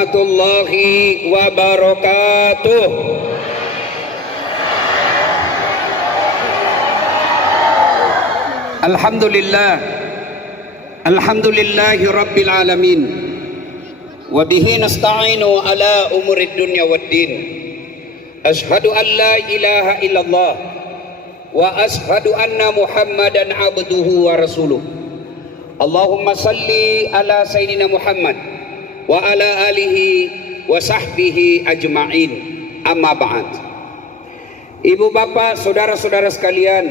warahmatullahi wabarakatuh. Alhamdulillahi rabbil alamin. Wa bihi nasta'inu ala umurid dunya waddin. Ashhadu an la ilaha illallah wa ashhadu anna Muhammadan abduhu wa rasuluh. Allahumma salli ala sayyidina Muhammad wa ala alihi wa sahbihi ajma'in. Amma ba'd. Ibu bapak, saudara-saudara sekalian,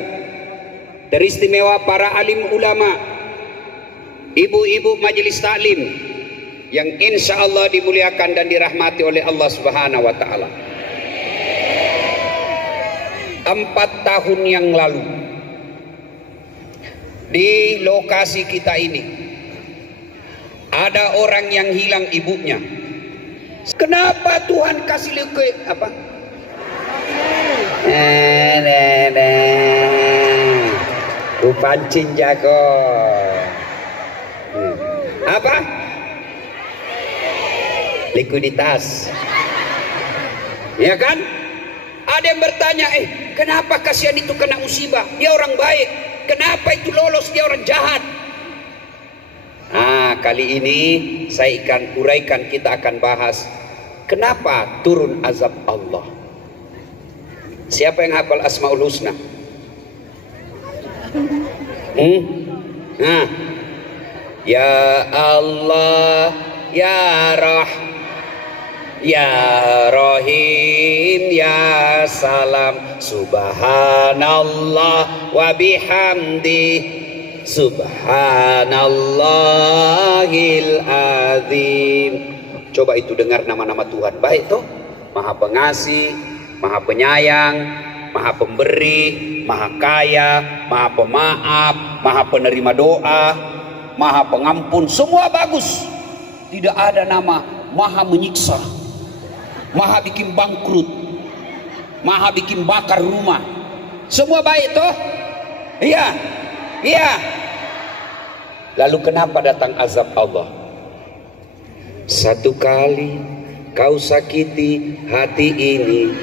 teristimewa para alim ulama, ibu-ibu majelis taklim yang insya Allah dimuliakan dan dirahmati oleh Allah Subhanahu wa ta'ala. 4 tahun yang lalu di lokasi kita ini ada orang yang hilang ibunya. Kenapa Tuhan kasih apa? Ku pancing jago. Apa? Likuiditas. Ya kan? Ada yang bertanya, kenapa kasihan itu kena musibah? Dia orang baik. Kenapa itu lolos? Dia orang jahat. Kali ini saya akan uraikan, kita akan bahas kenapa turun azab Allah. Siapa yang hafal Asmaul Husna? Ya Allah, Ya Ya Rahim, Ya Salam, Subhanallah wa bihamdi, Subhanallahil azim. Coba itu dengar nama-nama Tuhan. Baik toh? Maha pengasih, Maha penyayang, Maha pemberi, Maha kaya, Maha pemaaf, Maha penerima doa, Maha pengampun. Semua bagus. Tidak ada nama Maha menyiksa, Maha bikin bangkrut, Maha bikin bakar rumah. Semua baik toh? Iya. Iya. Lalu kenapa datang azab Allah? Satu kali kau sakiti hati ini,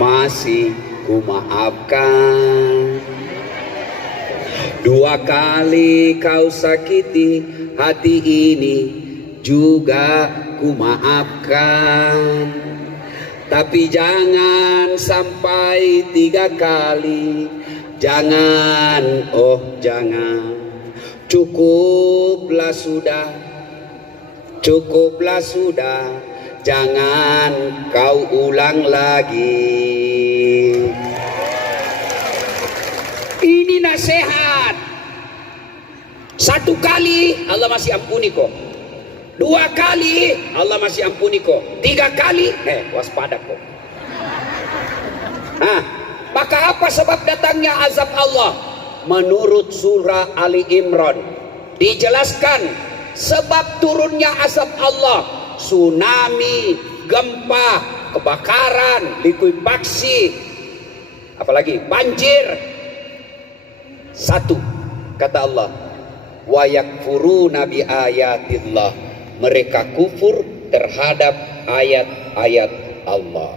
masih ku maafkan. 2 kali kau sakiti hati ini, juga ku maafkan. Tapi jangan sampai 3 kali. Jangan, oh jangan. Cukuplah sudah, cukuplah sudah. Jangan kau ulang lagi. Ini nasihat. 1 kali Allah masih ampuni kok. 2 kali Allah masih ampuni kok. 3 kali waspada kok. Maka apa sebab datangnya azab Allah? Menurut surah Ali Imran dijelaskan sebab turunnya azab Allah: tsunami, gempa, kebakaran, likuifaksi, apalagi banjir. 1, kata Allah, wa yakfuruna bi ayatillah, mereka kufur terhadap ayat-ayat Allah.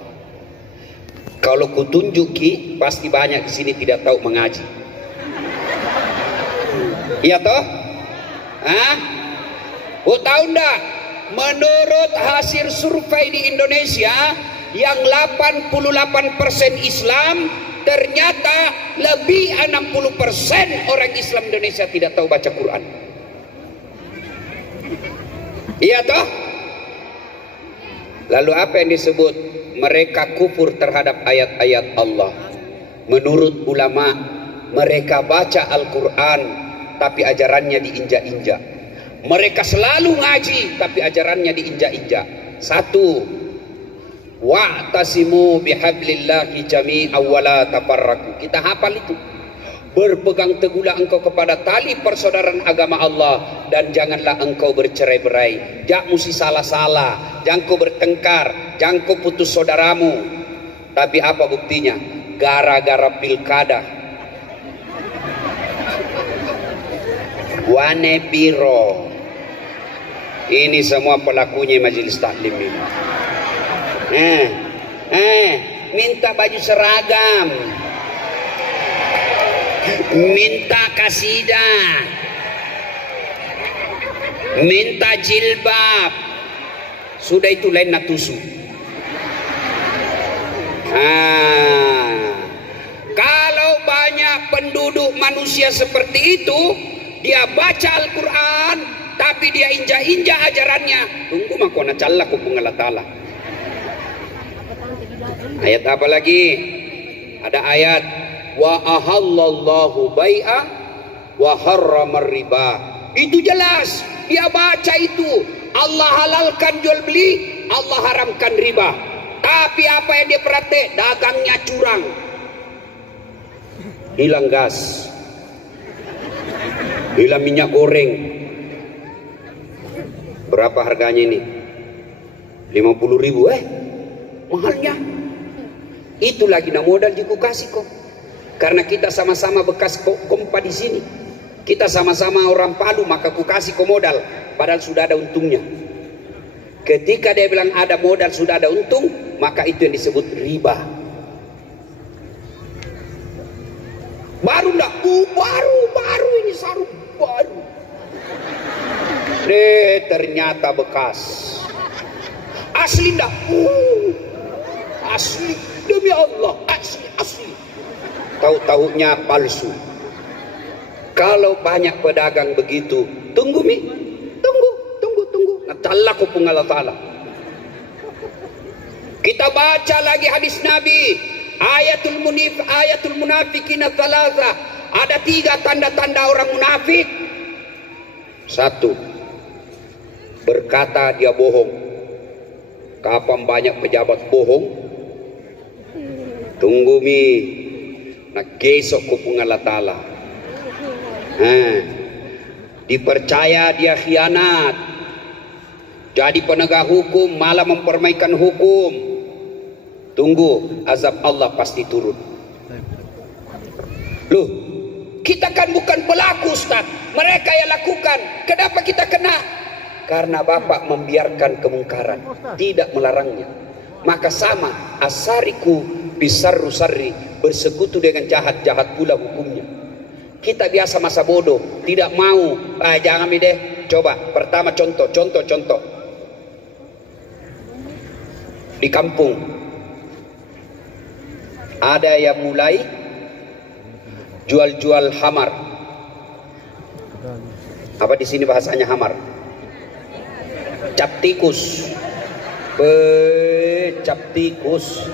Kalau kutunjuki, pasti banyak di sini tidak tahu mengaji. Iya toh? Tahu ndak? Menurut hasil survei di Indonesia yang 88% Islam, ternyata lebih 60% orang Islam Indonesia tidak tahu baca Quran. Iya toh? Lalu apa yang disebut mereka kufur terhadap ayat-ayat Allah? Menurut ulama, mereka baca Al-Quran tapi ajarannya diinjak-injak. Mereka selalu ngaji tapi ajarannya diinjak-injak. 1, wa'tasimu bihablillahi jami'an wa la tafarraqu. Kita hafal itu. Berpegang teguhlah engkau kepada tali persaudaraan agama Allah dan janganlah engkau bercerai-berai. Jangan mesti salah-salah, jangan kau bertengkar, jangan kau putus saudaramu. Tapi apa buktinya? Gara-gara pilkada. Wane biro. Ini semua pelakunya majelis taklim ini. Minta baju seragam, minta kasidah, minta jilbab. Sudah itu lain natusu. Kalau banyak penduduk manusia seperti itu, dia baca Al-Quran, tapi dia injak-injak ajarannya. Tunggu makona calla ku Allah Ta'ala. Ayat apa lagi? Ada ayat wa ahallallahu bai'a wa harramar riba. Itu jelas, dia baca itu. Allah halalkan jual beli, Allah haramkan riba. Tapi apa yang dia perhati? Dagangnya curang. Hilang gas, hilang minyak goreng. Berapa harganya ini? 50.000. Mahalnya. Itu lagi nak modal juga kasih kok. Karena kita sama-sama bekas kompa di sini. Kita sama-sama orang Palu, maka ku kasih kok modal. Padahal sudah ada untungnya. Ketika dia bilang ada modal sudah ada untung, maka itu yang disebut riba. Baru enggak? Baru ini sarung baru. Ternyata bekas. Asli enggak? Asli. Demi Allah, asli. Tahu-tahunya palsu. Kalau banyak pedagang begitu, tunggu. Natalla ku Allah Ta'ala. Kita baca lagi hadis Nabi, ayatul munafiqina thalatha. Ada 3 tanda-tanda orang munafik. 1, berkata dia bohong. Kapan banyak pejabat bohong? Tunggu nak gesok ku Allah Ta'ala. Dipercaya dia khianat, jadi penegak hukum malah mempermainkan hukum. Tunggu, azab Allah pasti turun. Loh, kita kan bukan pelaku Ustaz, mereka yang lakukan. Kenapa kita kena? Karena Bapak membiarkan kemungkaran, tidak melarangnya. Maka sama, asariku bisarru sarri, bersekutu dengan jahat pula hukumnya. Kita biasa masa bodoh, tidak mau. Jangan deh. Coba, pertama contoh. Di kampung ada yang mulai jual hamar. Apa di sini bahasanya hamar? Cap tikus. Cap tikus.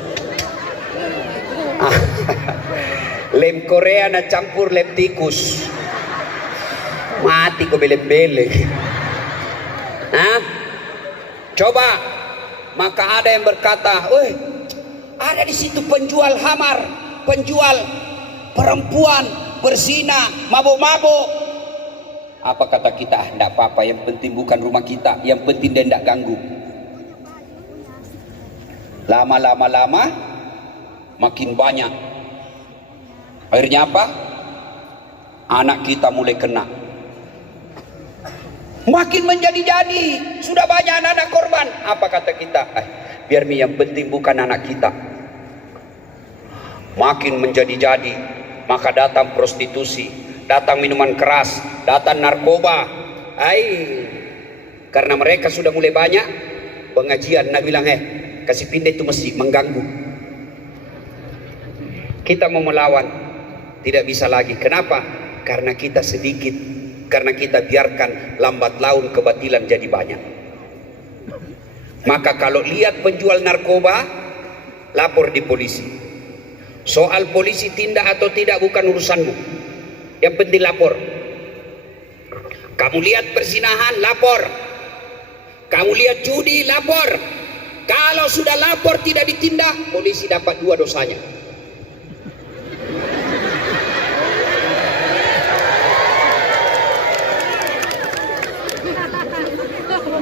Lem Korea na campur lem tikus. Mati ko beleng-beleng. Coba, maka ada yang berkata, ada di situ penjual hamar, penjual perempuan berzina, mabuk-mabuk. Apa kata kita? Tidak apa-apa, yang penting bukan rumah kita, yang penting dia tidak ganggu. Lama makin banyak. Akhirnya apa? Anak kita mulai kena. Makin menjadi-jadi. Sudah banyak anak-anak korban. Apa kata kita? Biar yang penting bukan anak kita. Makin menjadi-jadi. Maka datang prostitusi, datang minuman keras, datang narkoba. Karena mereka sudah mulai banyak, pengajian nak bilang kasih pindah itu masjid mengganggu. Kita mau melawan, tidak bisa lagi. Kenapa? Karena kita sedikit, karena kita biarkan lambat laun kebatilan jadi banyak. Maka kalau lihat penjual narkoba, lapor di polisi. Soal polisi tindak atau tidak bukan urusanmu, yang penting lapor. Kamu lihat perzinahan, lapor. Kamu lihat judi, lapor. Kalau sudah lapor tidak ditindak, polisi dapat 2 dosanya.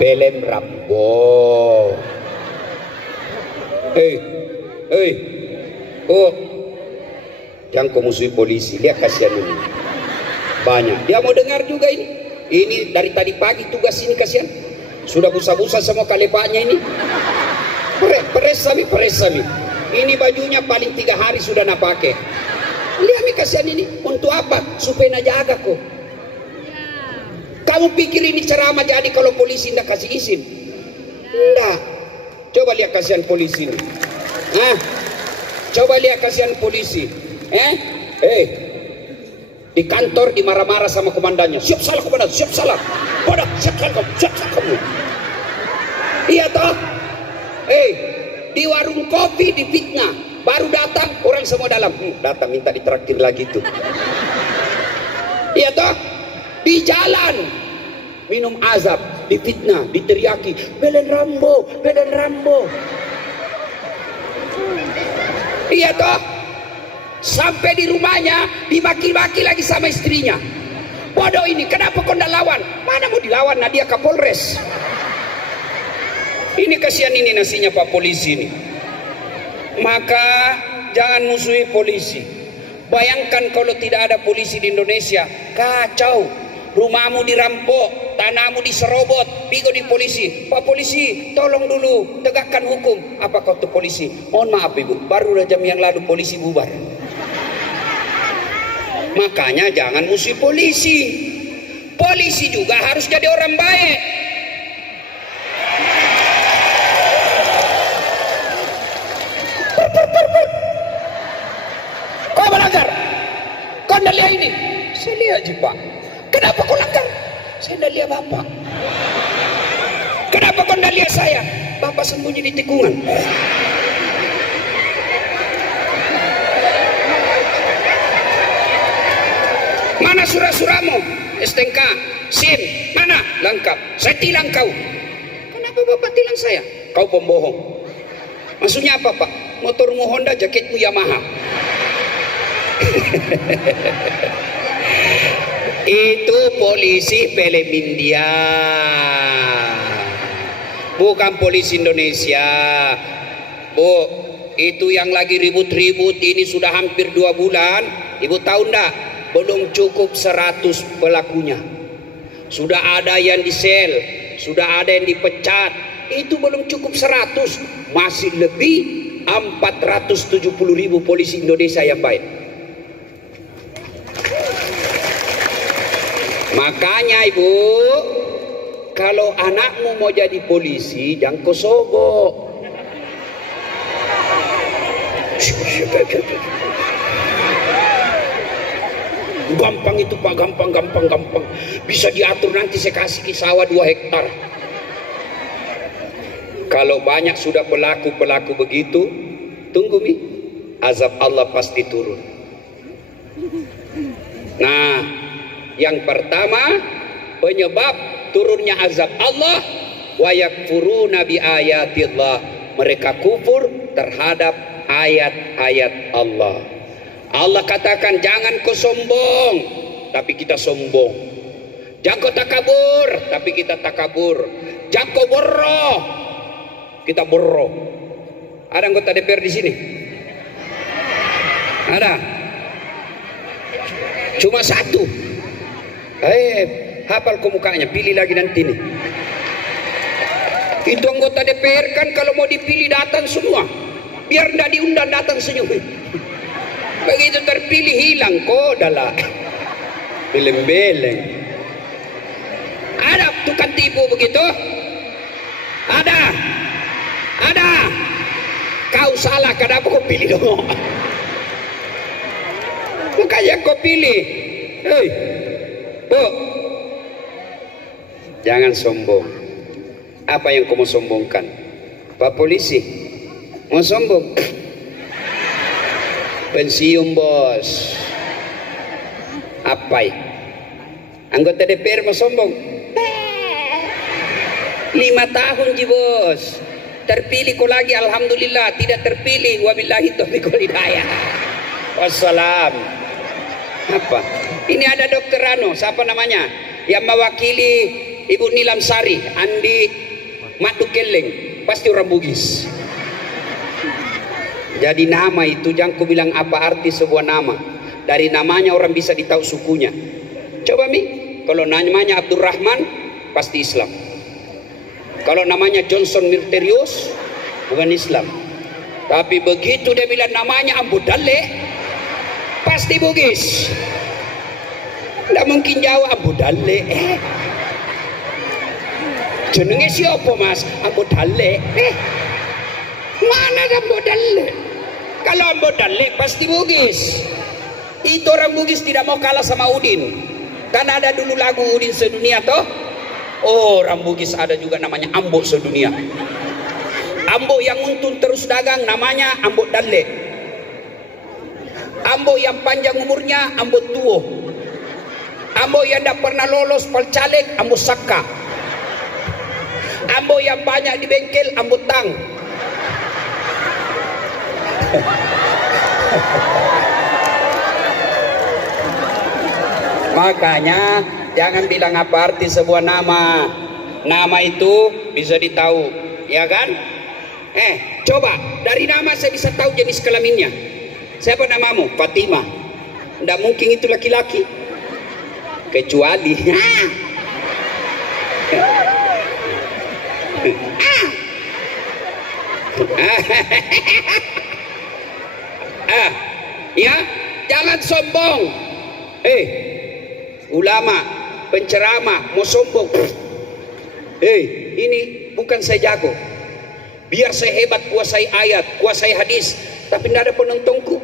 Belem Rambo. Jangan kau musuhi polisi, dia kasihan ini. Banyak, dia mau dengar juga ini. Ini dari tadi pagi tugas ini kasihan. Sudah busa-busa semua kalepanya ini. Peres sami. Ini bajunya paling 3 hari sudah nak pakai. Lihat nih kasihan ini. Untuk apa? Supaya nak jaga kok. Kamu pikir ini ceramah jadi kalau polisi tidak kasih izin? Enggak. Coba lihat kasihan polisi ini. Coba lihat kasihan polisi. Di kantor dimarah-marah sama komandannya. Siap salah komandan, siap salah. Pada siap salah kamu. Iya toh? Di warung kopi difitnah. Baru datang orang semua dalam. Datang minta ditraktir lagi tuh. Iya toh? Di jalan minum azab, difitnah, diteriaki, Belen Rambo. Iya toh? Sampai di rumahnya dimaki-maki lagi sama istrinya. Bodoh ini, kenapa kau ndak lawan? Mana mau dilawan, Nadia Kapolres. Ini kasihan ini nasinya Pak Polisi ini. Maka jangan musuhi polisi. Bayangkan kalau tidak ada polisi di Indonesia, kacau. Rumahmu dirampok, tanahmu diserobot, bigo di polisi. Pak Polisi, tolong dulu tegakkan hukum. Apa kau tuh polisi? Mohon maaf Ibu, baru jam yang lalu polisi bubar. Makanya jangan musuh polisi. Polisi juga harus jadi orang baik. Kau melanggar. Kau tidak lihat ini? Saya lihat je Pak. Kenapa kau langgar? Saya tidak lihat Bapak. Kenapa kau tidak lihat saya? Bapak sembunyi di tikungan. Mana surat-suratmu? STNK, SIM, mana? Lengkap. Saya tilang kau. Kenapa Bapak tilang saya? Kau pembohong. Maksudnya apa Pak? Motormu Honda, jaketmu Yamaha. Itu polisi film India, bukan polisi Indonesia. Bu, itu yang lagi ribut-ribut ini sudah hampir 2 bulan. Ibu tahu enggak? Belum cukup 100 pelakunya. Sudah ada yang disel, sudah ada yang dipecat. Itu belum cukup 100, masih lebih 470.000 polisi Indonesia yang baik. Makanya Ibu, kalau anakmu mau jadi polisi, jangan kau sogok. Gampang itu Pak, gampang. Bisa diatur, nanti saya kasih sawah 2 hektar. Kalau banyak sudah pelaku begitu, tunggu Mi, azab Allah pasti turun. Nah, yang pertama penyebab turunnya azab Allah, wa yakfuruna bi ayatillah, mereka kufur terhadap ayat-ayat Allah. Allah katakan jangan kau sombong, tapi kita sombong. Jangan kau takabur, tapi kita takabur. Jangan kau borroh, kita borroh. Ada anggota DPR di sini? Ada? Cuma 1. Hafal kau mukanya, pilih lagi nanti nih. Itu anggota DPR kan kalau mau dipilih datang semua. Biar tidak diundang datang senyum. Begitu terpilih hilang kodalah. Beleng-beleng. Ada tukang tipu begitu? Ada. Kau salah, kenapa kau pilih dong? Makanya kau pilih. Hei, Bu, jangan sombong. Apa yang kau mau sombongkan? Pak Polisi mau sombong? Pensiun bos. Apa? Anggota DPR mau sombong? 5 tahun ji bos. Terpilih kau lagi, alhamdulillah. Tidak terpilih, wabillahi taufiq wal hidayah. Wassalam. Apa? Ini ada dokter siapa namanya? Yang mewakili Ibu Nilam Sari, Andi Matukeleng, pasti orang Bugis. Jadi nama itu jangan ku bilang apa arti sebuah nama. Dari namanya orang bisa ditahu sukunya. Coba Mi, kalau namanya Abdurrahman pasti Islam. Kalau namanya Johnson Misterius bukan Islam. Tapi begitu dia bilang namanya Ambo Dalle, pasti Bugis. Tidak mungkin jawab Ambo Dalle. Jenenge siapa mas? Ambo Dalle. Mana Ambo Dalle? Kalau Ambo Dalle pasti Bugis. Itu orang Bugis tidak mau kalah sama Udin. Kan ada dulu lagu Udin Sedunia toh. Oh, orang Bugis ada juga namanya Ambo Sedunia. Ambo yang untung terus dagang namanya Ambo Dalle. Ambo yang panjang umurnya Ambo Tuo. Ambo yang tidak pernah lolos palcaleg Ambo Saka. Ambo yang banyak di bengkel Ambo Tang. Makanya jangan bilang apa arti sebuah nama. Nama itu bisa ditahu, ya kan? Coba dari nama saya bisa tahu jenis kelaminnya. Siapa namamu? Fatimah. Tidak mungkin itu laki-laki. Kecuali ya, jangan sombong. Ulama, penceramah, mau sombong. Ini bukan saya jago. Biar saya hebat kuasai ayat, kuasai hadis, tapi tidak ada penontonku.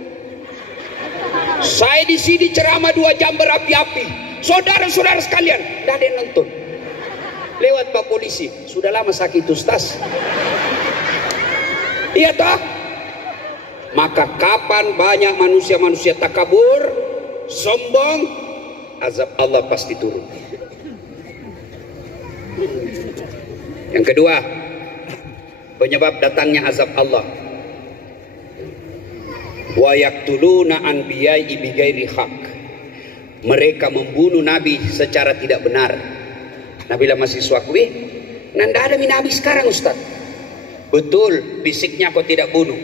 Saya di sini ceramah 2 jam berapi-api. Saudara-saudara sekalian, tidak ada yang nonton. Lewat Pak Polisi, sudah lama sakit ustaz. Iya toh? Maka kapan banyak manusia-manusia takabur, sombong, azab Allah pasti turun. Yang kedua, penyebab datangnya azab Allah. Wa yaqtuluna anbiya'i bighairi haq. Mereka membunuh nabi secara tidak benar. Nabi lah mahasiswaku, nanda ada nabi sekarang ustaz. Betul, fisiknya kau tidak bunuh.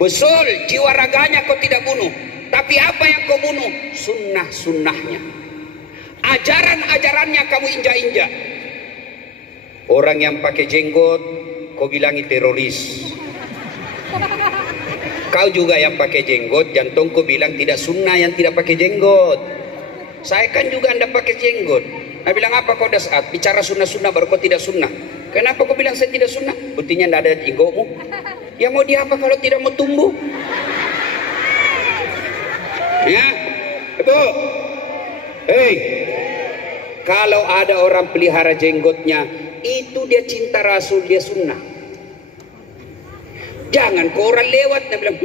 Betul, jiwa raganya kau tidak bunuh. Tapi apa yang kau bunuh? Sunnah-sunnahnya. Ajaran-ajarannya kamu injak-injak. Orang yang pakai jenggot kau bilangi teroris. Kau juga yang pakai jenggot, jantungku bilang tidak sunnah yang tidak pakai jenggot. Saya kan juga anda pakai jenggot. Nah bilang apa kau dasar? Bicara sunnah-sunnah baru kau tidak sunnah. Kenapa kau bilang saya tidak sunnah? Buktinya tidak ada jenggotmu. Ya mau diapa kalau tidak mau tumbuh? Ya, Ibu. Kalau ada orang pelihara jenggotnya, itu dia cinta Rasul, dia sunnah. Jangan kau orang lewat dan bilang,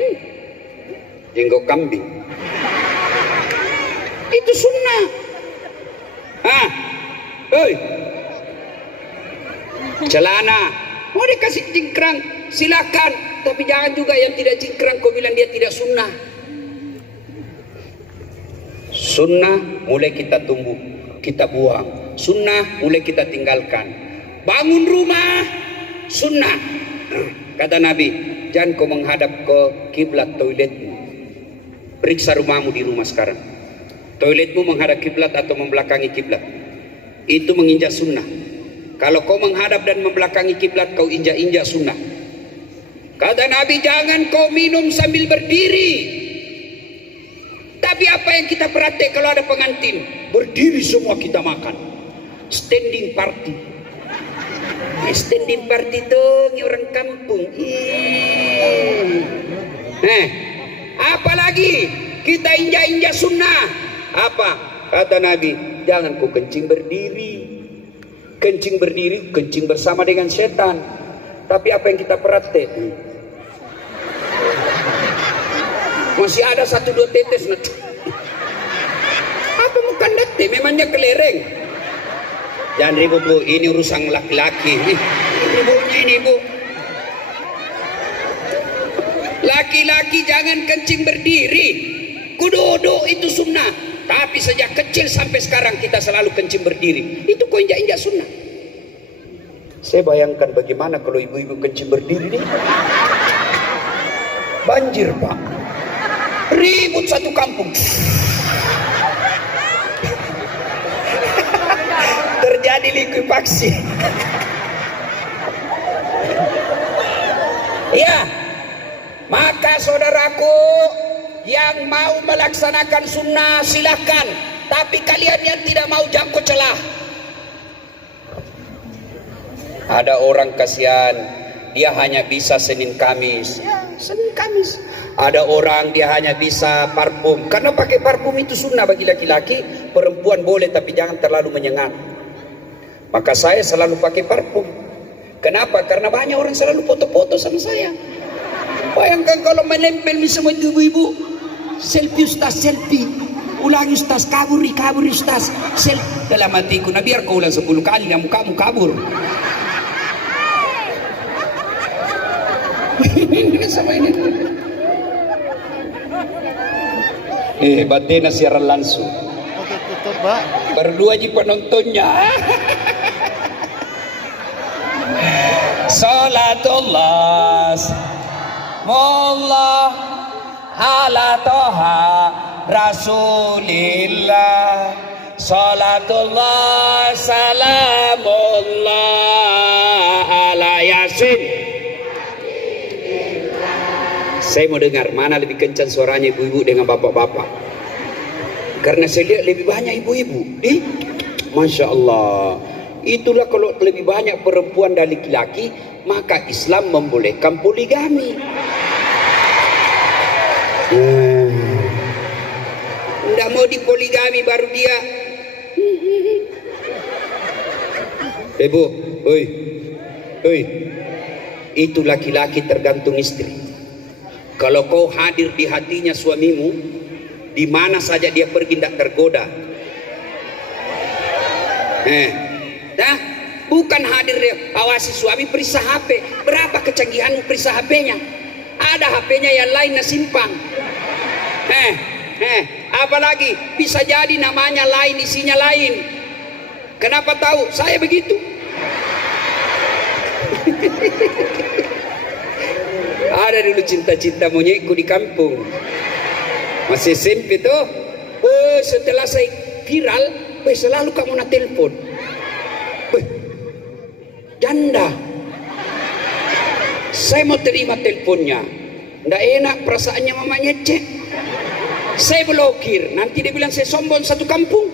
jenggot kambing. Itu sunnah. Celana mau dikasih cingkrang, silakan. Tapi jangan juga yang tidak cingkrang kau bilang dia tidak sunnah. Sunnah mulai kita tumbuh, kita buang. Sunnah mulai kita tinggalkan. Bangun rumah, sunnah. Kata Nabi, jangan kau menghadap ke kiblat toiletmu. Periksa rumahmu di rumah sekarang. Toiletmu menghadap kiblat atau membelakangi kiblat. Itu menginjak sunnah. Kalau kau menghadap dan membelakangi kiblat, kau injak-injak sunnah. Kata Nabi, jangan kau minum sambil berdiri. Tapi apa yang kita perhati kalau ada pengantin? Berdiri semua kita makan. Standing party. Standing party itu orang kampung. Apalagi kita injak-injak sunnah. Apa? Kata Nabi, jangan kau kencing berdiri. Kencing berdiri, kencing bersama dengan setan. Tapi apa yang kita perhati? Masih ada 1-2 tetes. Apa bukan dati? Memangnya kelereng. Jangan ribut bu, ini urusan laki-laki. Ributnya ini bu. Laki-laki jangan kencing berdiri. Kududuk itu sunnah. Tapi sejak kecil sampai sekarang kita selalu kencing berdiri. Itu kok injak-injak sunnah. Saya bayangkan bagaimana kalau ibu-ibu kencing berdiri nih. Banjir pak. Ribut satu kampung. Terjadi likuifaksi. Ya, maka saudaraku yang mau melaksanakan sunnah silahkan, tapi kalian yang tidak mau jangkut celah. Ada orang kasihan, dia hanya bisa Senin Kamis. Ya, Senin Kamis. Ada orang dia hanya bisa parfum, karena pakai parfum itu sunnah bagi laki-laki. Perempuan boleh tapi jangan terlalu menyengat. Maka saya selalu pakai parfum. Kenapa? Karena banyak orang selalu foto-foto sama saya. Bayangkan kalau menempel sama ibu-ibu, selfie ustaz, selfie. Ulangi ustaz, kabur ustaz. Selfie. Dalam hatiku, nah biar kau ulang 10 kali dan mukamu kabur. Sama ini. Batina siaran langsung. Oke, tutup, Pak. Berdua aja penontonnya. Salatullah Mullah ala toha Rasulillah. Salatullah salamullah ala Yasin. Saya mau dengar mana lebih kencang suaranya ibu-ibu dengan bapak-bapak. Karena saya lihat lebih banyak ibu-ibu. Masya Allah. Itulah kalau lebih banyak perempuan dan laki-laki, maka Islam membolehkan poligami. Tidak mau dipoligami baru dia. Ibu, oi. Itu laki-laki tergantung istri. Kalau kau hadir di hatinya suamimu, di mana saja dia pergi tidak tergoda. Bukan hadir dia, awasi suami periksa HP. Berapa kecanggihanmu periksa HP-nya? Ada HP-nya yang lain na simpang. Apalagi bisa jadi namanya lain, isinya lain. Kenapa tahu? Saya begitu. Ada dulu cinta-cinta monyetku di kampung. Masih SMP tuh. Setelah saya viral, selalu kamu nak telepon. Janda. Saya mau terima teleponnya. Nggak enak perasaannya mamanya cek. Saya blokir. Nanti dia bilang saya sombong satu kampung.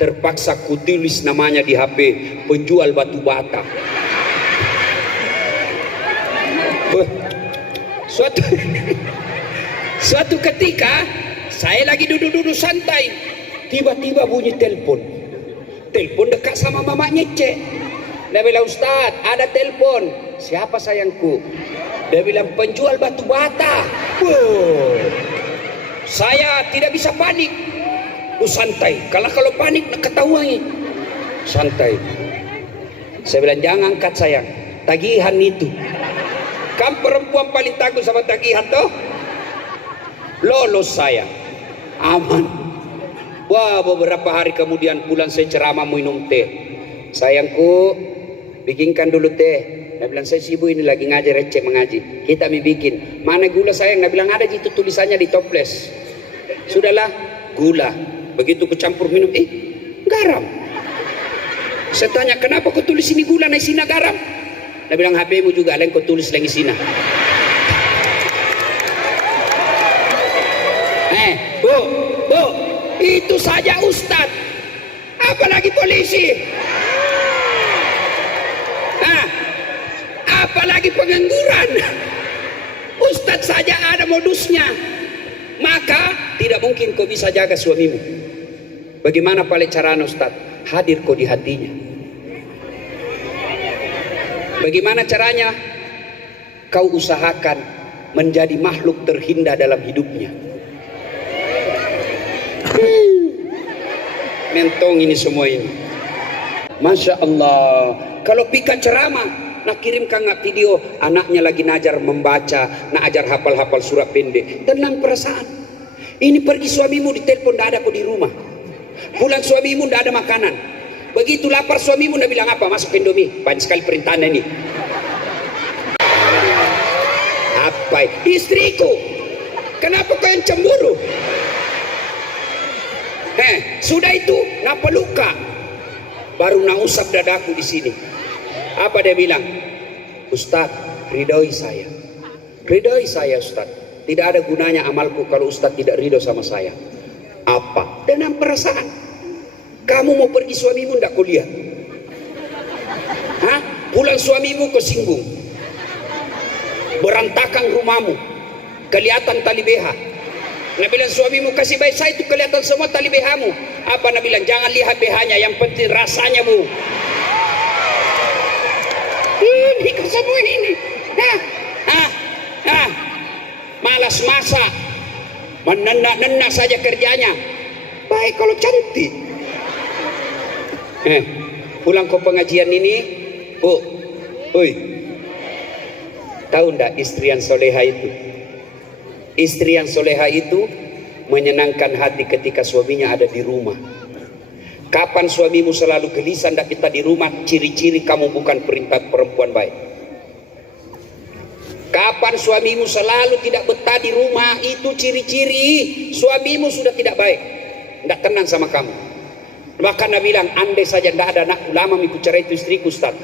Terpaksa ku tulis namanya di HP, penjual batu bata. Suatu ketika saya lagi duduk-duduk santai, tiba-tiba bunyi telepon dekat sama mamanya cek. Dia bilang, Ustaz ada telepon. Siapa sayangku? Dia bilang penjual batu bata. Saya tidak bisa panik. Santai. Kalau panik nak ketahuan. Santai. Saya bilang jangan angkat sayang, tagihan itu. Kan perempuan paling takut sama tagihan toh. Lolos saya, aman. Wah, beberapa hari kemudian pulang saya ceramah minum teh. Sayangku, bikinkan dulu teh. Dia bilang saya sibuk ini lagi ngajar receh mengaji. Kita bikin. Mana gula sayang? Dia bilang ada itu tulisannya di toples. Sudahlah, gula. Begitu kucampur minum, garam. Saya tanya kenapa kau tulis ini gula, naik sini garam? Dia bilang HP-mu juga lain kau tulis lagi sini. Bu, itu saja Ustadz, apalagi polisi, apalagi pengangguran. Ustadz saja ada modusnya, maka tidak mungkin kau bisa jaga suamimu. Bagaimana paling caranya Ustadz? Hadir kau di hatinya. Bagaimana caranya? Kau usahakan menjadi makhluk terhina dalam hidupnya. Mentong ini semua ini. Masya Allah. Kalau pika ceramah, nak kirimkan nggak video anaknya lagi najar membaca, nak ajar hafal-hafal surat pendek. Tenang perasaan. Ini pergi suamimu ditelepon, tidak ada kau di rumah. Pulang suamimu tidak ada makanan. Begitu lapar suamimu, dia bilang apa? Masuk Indomie. Banyak sekali perintahan ini. Apa? Istriku. Kenapa kau yang cemburu? Sudah itu, nak peluka. Baru nak usap dadaku di sini. Apa dia bilang? Ustaz, ridhoi saya. Ridhoi saya Ustaz. Tidak ada gunanya amalku kalau Ustaz tidak ridho sama saya. Apa? Dengan perasaan. Kamu mau pergi suamimu tidak kuliah? Hah? Pulang suamimu kau singgung. Berantakan rumahmu. Kelihatan tali BH. Nabi bilang suamimu kasih baik saya itu kelihatan semua tali BH-mu. Apa Nabi bilang? Jangan lihat BH-nya, yang penting rasanya bu. Ini semua ini. Malas masak, menendak-nendak saja kerjanya. Baik kalau cantik. Pulang ke pengajian ini, tahu ndak istri yang soleha itu? Istri yang soleha itu menyenangkan hati ketika suaminya ada di rumah. Kapan suamimu selalu gelisah ndak kita di rumah, ciri-ciri kamu bukan perempuan baik. Kapan suamimu selalu tidak betah di rumah, itu ciri-ciri suamimu sudah tidak baik, tidak tenang sama kamu. Bahkan Nabi bilang, andai saja tidak ada anak ulama mikut cerai itu istriku Ustaz.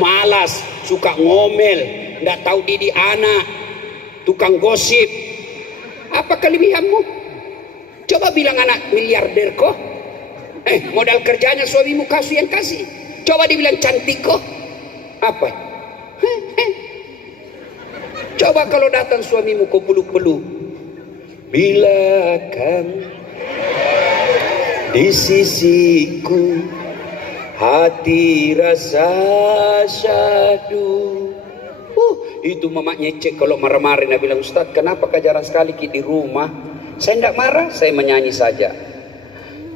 Malas, suka ngomel, tidak tahu didik anak, tukang gosip. Apa kelebihanmu? Coba bilang anak miliarder kok. Modal kerjanya suamimu kasih yang kasih. Coba dibilang cantik kok. Apa? Coba kalau datang suamimu kau peluk-peluk. Bila kamu di sisiku, hati rasa syahdu. Itu mama nyecek kalau marah-marah. Nabi bilang, Ustaz kenapa kau jarang sekali di rumah? Saya tidak marah, saya menyanyi saja.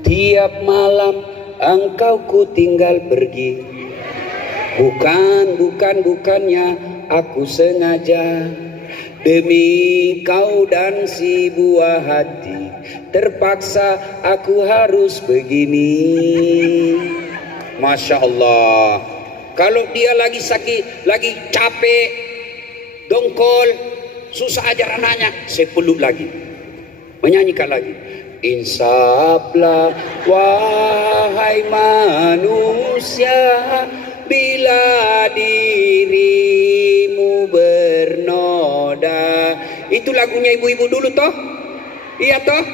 Tiap malam engkau ku tinggal pergi. Bukannya aku sengaja. Demi kau dan si buah hati, terpaksa aku harus begini. Masya Allah. Kalau dia lagi sakit, lagi capek, dongkol, susah aja rananya, saya peluk lagi, menyanyikan lagi. Insaflah wahai manusia, bila dirimu bernoda. Itu lagunya ibu-ibu dulu toh? Iya toh?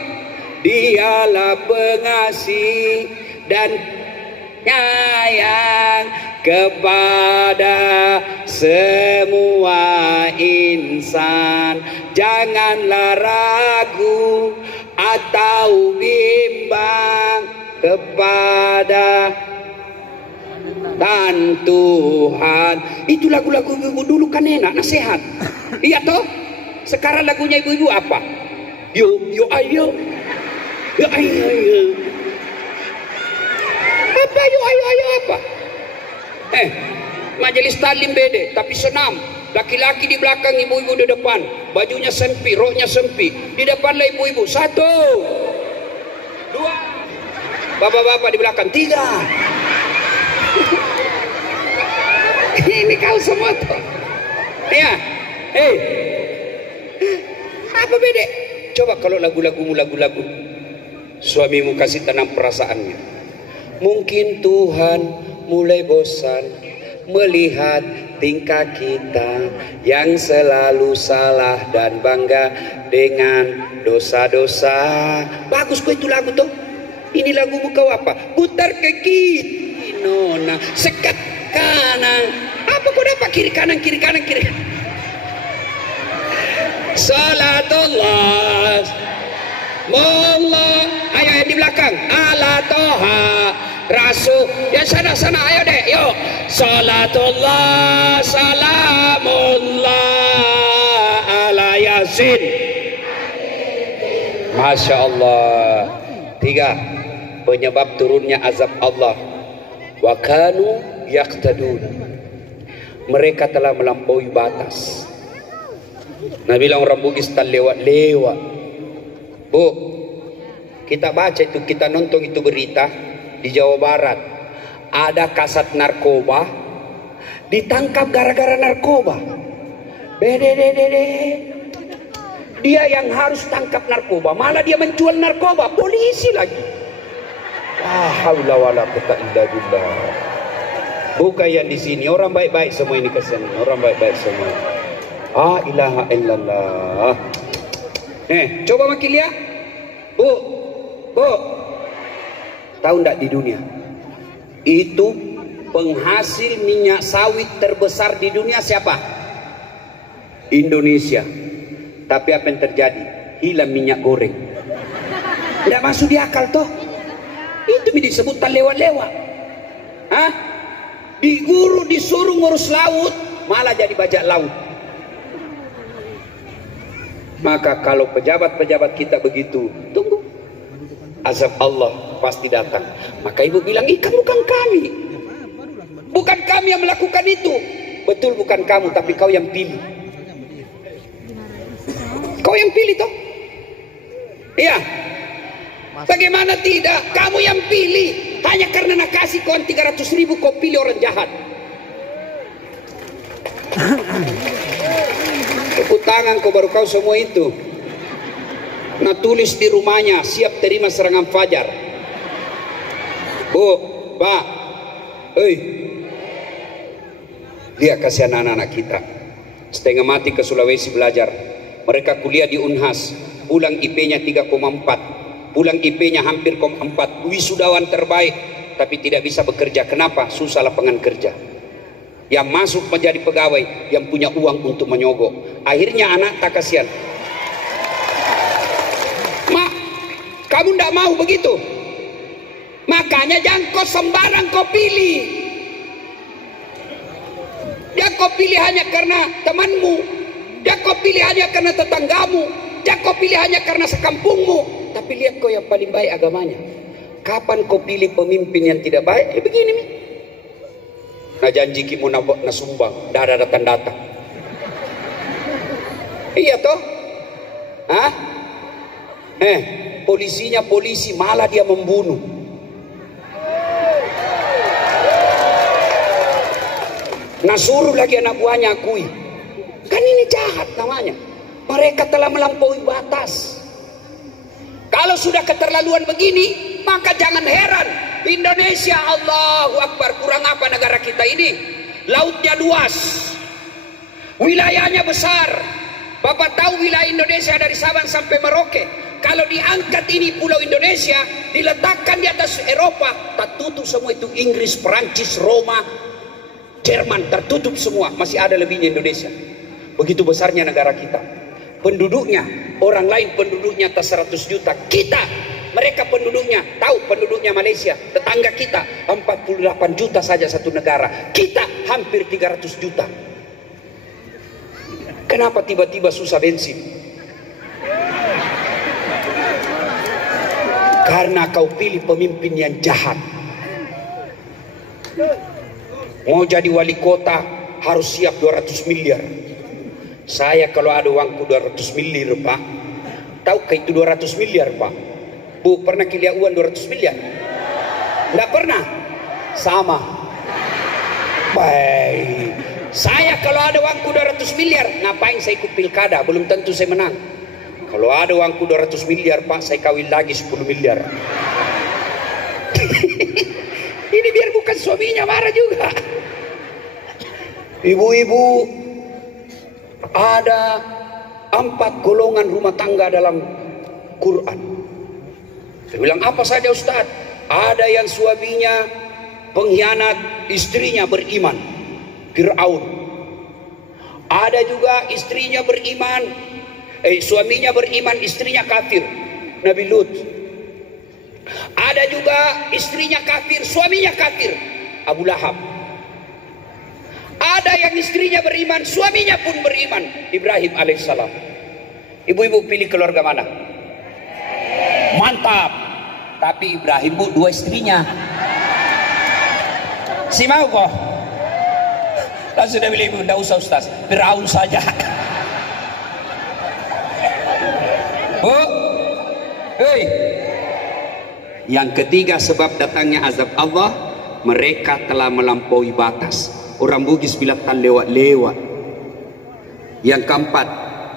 Dialah pengasih dan nyayang kepada semua insan. Janganlah ragu atau bimbang kepada dan Tuhan. Itu lagu-lagu ibu dulu kan enak, nasihat. Iya toh? Sekarang lagunya ibu-ibu apa? Yo ayo. Yo ayo. Apa yo ayo apa? Majelis talim bede, tapi senam. Laki-laki di belakang, ibu-ibu di depan. Bajunya sempit, roknya sempit. Di depanlah ibu-ibu. 1, 2. Bapak-bapak di belakang. 3. Ini kau semua tuh. Ya. Apa beda? Coba kalau lagu-lagumu lagu-lagu suamimu kasih tanam perasaannya. Mungkin Tuhan mulai bosan melihat tingkah kita yang selalu salah dan bangga dengan dosa-dosa. Bagus kok itu lagu tuh. Ini lagumu kau apa? Putar ke kiri, nona, sekat kanan. Apa kau dapat kiri kanan? Salatullah Mullah. Ayo yang di belakang. Ala toha Rasul. Yang sana ayo deh. Yuk. Salatullah salamullah ala Yasin. Masya Allah. 3. Penyebab turunnya azab Allah. Wa kanu yaqtadun. Mereka telah melampaui batas. Nabi bilang orang Bugis tak lewat. Bu, kita baca itu, kita nonton itu berita di Jawa Barat. Ada kasat narkoba ditangkap gara-gara narkoba. Dia yang harus tangkap narkoba, malah dia menjual narkoba, polisi lagi. La haula wala quwwata illa billah. Bukan yang di sini, orang baik-baik semua ini kesini, orang baik-baik semua. La ilaha illallah. Coba makin lihat. Bu, tahu ndak di dunia itu penghasil minyak sawit terbesar di dunia siapa? Indonesia. Tapi apa yang terjadi? Hilang minyak goreng. Tidak masuk di akal toh. Itu disebut lewat-lewat. Hah? Di guru disuruh ngurus laut, malah jadi bajak laut. Maka kalau pejabat-pejabat kita begitu, tunggu, azab Allah pasti datang. Maka ibu bilang, ikan bukan kami, bukan kami yang melakukan itu. Betul bukan kamu, tapi kau yang pilih. Kau yang pilih toh? Iya. Bagaimana tidak? Kamu yang pilih. Hanya karena nak kasih kau 300.000 kau pilih orang jahat. Tepuk tangan kau baru kau semua itu. Nah tulis di rumahnya, siap terima serangan fajar. Bu, Pak, dia kasih anak-anak kita setengah mati ke Sulawesi belajar. Mereka kuliah di Unhas, pulang IP-nya 3,4, pulang IP-nya hampir 4, wisudawan terbaik, tapi tidak bisa bekerja. Kenapa? Susah lapangan kerja. Yang masuk menjadi pegawai yang punya uang untuk menyogok. Akhirnya anak tak kasihan. Mak, kamu tidak mau begitu. Makanya jangan kau sembarang kau pilih. Dia kau pilih hanya karena temanmu. Dia kau pilih hanya karena tetanggamu. Dia kau pilih hanya karena sekampungmu. Tapi lihat kau yang paling baik agamanya. Kapan kau pilih pemimpin yang tidak baik? Begini nih. Nah janji kimu na sumbang, dah ada datang-datang. Iya toh? Hah? Polisinya polisi, malah dia membunuh. Nah suruh lagi anak buahnya akui. Kan ini jahat namanya. Mereka telah melampaui batas. Kalau sudah keterlaluan begini, maka jangan heran Indonesia, Allahu Akbar, kurang apa negara kita ini? Lautnya luas, wilayahnya besar. Bapak tahu wilayah Indonesia dari Sabang sampai Merauke. Kalau diangkat ini pulau Indonesia, diletakkan di atas Eropa, tertutup semua itu. Inggris, Perancis, Roma, Jerman, tertutup semua. Masih ada lebihnya Indonesia. Begitu besarnya negara kita. Penduduknya, orang lain penduduknya atas 100 juta. Mereka penduduknya, tahu penduduknya Malaysia, tetangga kita 48 juta saja satu negara. Kita hampir 300 juta. Kenapa tiba-tiba susah bensin? Karena kau pilih pemimpin yang jahat. Mau jadi wali kota harus siap 200 miliar. Saya kalau ada uangku 200 miliar Pak. Tahukah itu 200 miliar Pak? Bu, pernah lihat uang 200 miliar? Enggak pernah? Sama. Baik. Saya kalau ada uangku 200 miliar, ngapain saya ikut pilkada? Belum tentu saya menang. Kalau ada uangku 200 miliar Pak, saya kawin lagi 10 miliar. Ini biar bukan suaminya marah juga. Ibu-ibu, ada 4 golongan rumah tangga dalam Quran. Saya bilang apa saja Ustaz? Ada yang suaminya pengkhianat, istrinya beriman, Fir'aun. Ada juga istrinya beriman, suaminya beriman, istrinya kafir, Nabi Lut. Ada juga istrinya kafir, suaminya kafir, Abu Lahab. Ada yang istrinya beriman, suaminya pun beriman, Ibrahim alaihissalam. Ibu-ibu pilih keluarga mana? Mantap. Tapi Ibrahim Bu 2 istrinya. Si mau kok? Langsung dia bilang, ibu tidak usah Ustaz, Firaun saja. Bu, hei. Yang ketiga sebab datangnya azab Allah, mereka telah melampaui batas. Orang Bugis bilang tan lewat-lewat. Yang keempat,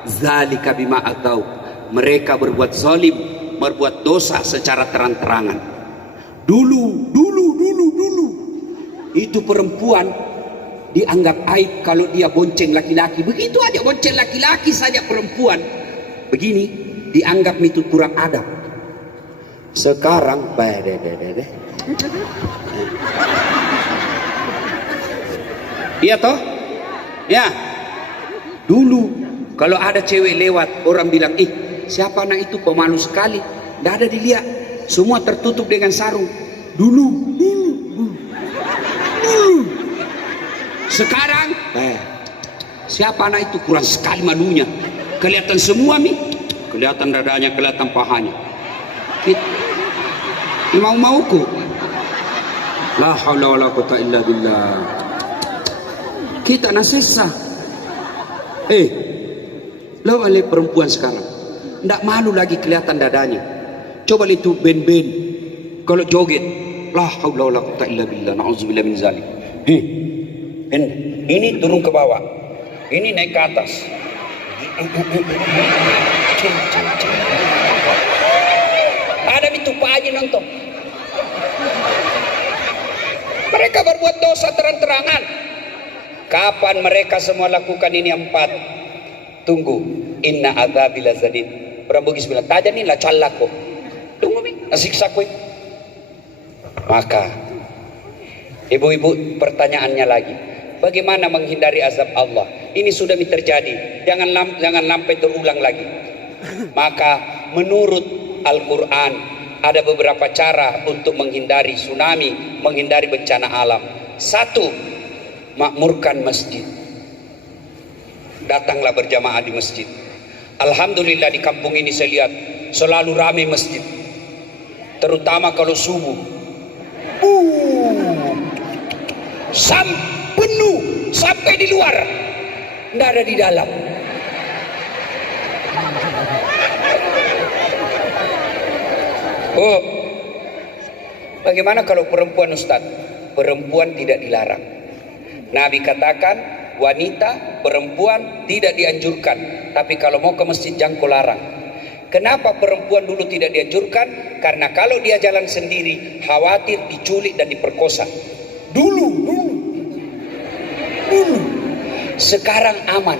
zalika bima atau, mereka berbuat zalim, berbuat dosa secara terang-terangan. Dulu itu perempuan dianggap aib kalau dia bonceng laki-laki. Begitu aja bonceng laki-laki saja perempuan begini dianggap itu kurang adab. Sekarang iya toh? Ya. Dulu kalau ada cewek lewat orang bilang, siapa anak itu pemalu sekali. Tidak ada dilihat. Semua tertutup dengan sarung. Dulu. Sekarang siapa anak itu kurang sekali malunya. Kelihatan semua kelihatan dadanya, kelihatan pahanya. Mau-mauku. La haula wala quwata illa billah. Kita nasisa. Lo oleh perempuan sekarang ndak malu lagi kelihatan dadanya. Coba itu ben-ben kalau joget, la haula wala quwata illa billah, na'udzubillah min zalik. Ini turun ke bawah, ini naik ke atas. Ada itu Pak Haji nonton. Mereka berbuat dosa terang-terangan. Kapan mereka semua lakukan ini? 4. Tunggu. Inna adzabi lazadid. Orang Bugis bilang, tajan ini lah calako. Tunggu asiksa kue. Maka ibu-ibu pertanyaannya lagi, bagaimana menghindari azab Allah? Ini sudah terjadi, jangan sampai terulang lagi. Maka menurut Al-Quran ada beberapa cara untuk menghindari tsunami, menghindari bencana alam. 1, makmurkan masjid. Datanglah berjamaah di masjid. Alhamdulillah di kampung ini saya lihat selalu ramai masjid, terutama kalau subuh. Penuh sampai di luar, tidak ada di dalam. Bagaimana kalau perempuan, Ustaz? Perempuan tidak dilarang. Nabi katakan wanita, perempuan tidak dianjurkan, tapi kalau mau ke masjid jangan kau larang. Kenapa perempuan dulu tidak dianjurkan? Karena kalau dia jalan sendiri khawatir diculik dan diperkosa. Dulu. Sekarang aman.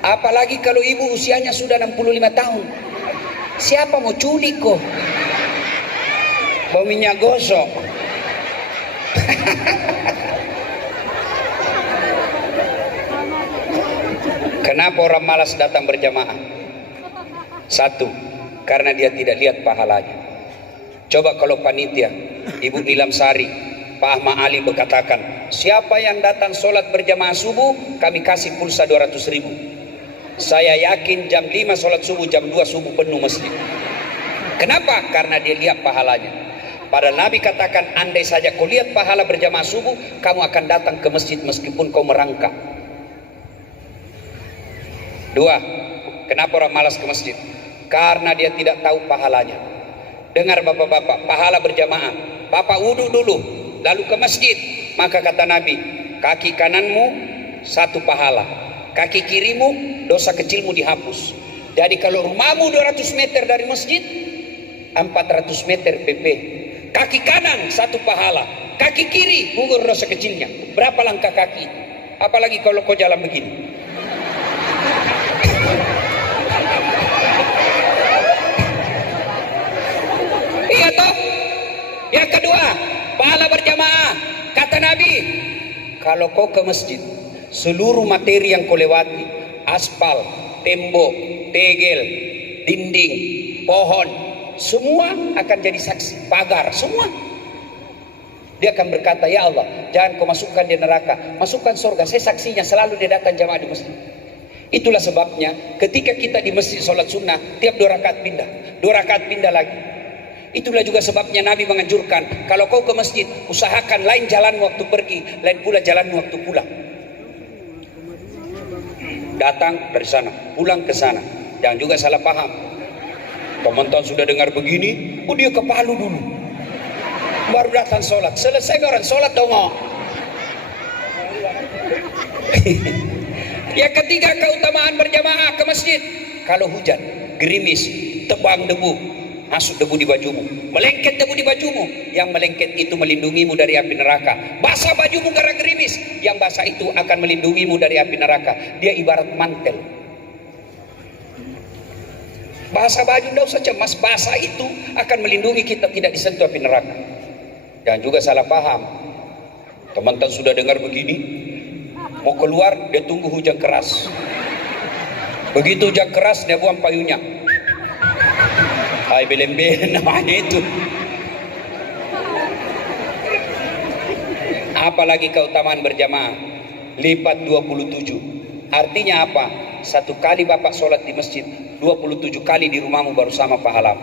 Apalagi kalau ibu usianya sudah 65 tahun. Siapa mau culik kok? Bau minyak gosok. Kenapa orang malas datang berjamaah? 1, karena dia tidak lihat pahalanya. Coba kalau panitia, Ibu Nilam Sari, Pak Ahmad Ali berkatakan, siapa yang datang sholat berjamaah subuh, kami kasih pulsa 200.000. Saya yakin jam 5 sholat subuh, jam 2 subuh penuh masjid. Kenapa? Karena dia lihat pahalanya. Padahal Nabi katakan, andai saja kau lihat pahala berjamaah subuh, kamu akan datang ke masjid meskipun kau merangkak. 2, kenapa orang malas ke masjid? Karena dia tidak tahu pahalanya. Dengar bapak-bapak, pahala berjamaah. Bapak wudhu dulu, lalu ke masjid. Maka kata Nabi, kaki kananmu 1 pahala, kaki kirimu dosa kecilmu dihapus. Jadi kalau rumahmu 200 meter dari masjid, 400 meter PP. Kaki kanan 1 pahala, kaki kiri gugur dosa kecilnya. Berapa langkah kaki? Apalagi kalau kau jalan begini. Iya toh? Yang kedua, pahala berjamaah. Kata Nabi, kalau kau ke masjid, seluruh materi yang kau lewati, aspal, tembok, tegel, dinding, pohon, semua akan jadi saksi, pagar, semua. Dia akan berkata, ya Allah, jangan kau masukkan dia neraka, masukkan surga. Saya saksinya, selalu dia datang jamaah di masjid. Itulah sebabnya ketika kita di masjid sholat sunnah, tiap 2 rakaat pindah, 2 rakaat pindah lagi. Itulah juga sebabnya Nabi menganjurkan, kalau kau ke masjid, usahakan lain jalan waktu pergi, lain pula jalan waktu pulang. Datang dari sana, pulang ke sana. Jangan juga salah paham. Teman-teman sudah dengar begini, dia ke Palu dulu, baru datang sholat. Selesai orang sholat dong. Yang ketiga, keutamaan berjamaah ke masjid. Kalau hujan, gerimis, tebang debu, masuk debu di bajumu, melengket debu di bajumu. Yang melengket itu melindungimu dari api neraka. Basah bajumu karena gerimis, yang basah itu akan melindungimu dari api neraka. Dia ibarat mantel. Basah baju tidak usah cemas, basah itu akan melindungi kita tidak disentuh api neraka. Jangan juga salah paham. Teman-teman sudah dengar begini, mau keluar dia tunggu hujan keras. Begitu hujan keras dia buang payungnya. Hai belem-belem namanya itu. Apalagi keutamaan berjamaah lipat 27. Artinya apa? Satu kali bapak sholat di masjid, 27 kali di rumahmu baru sama pahala.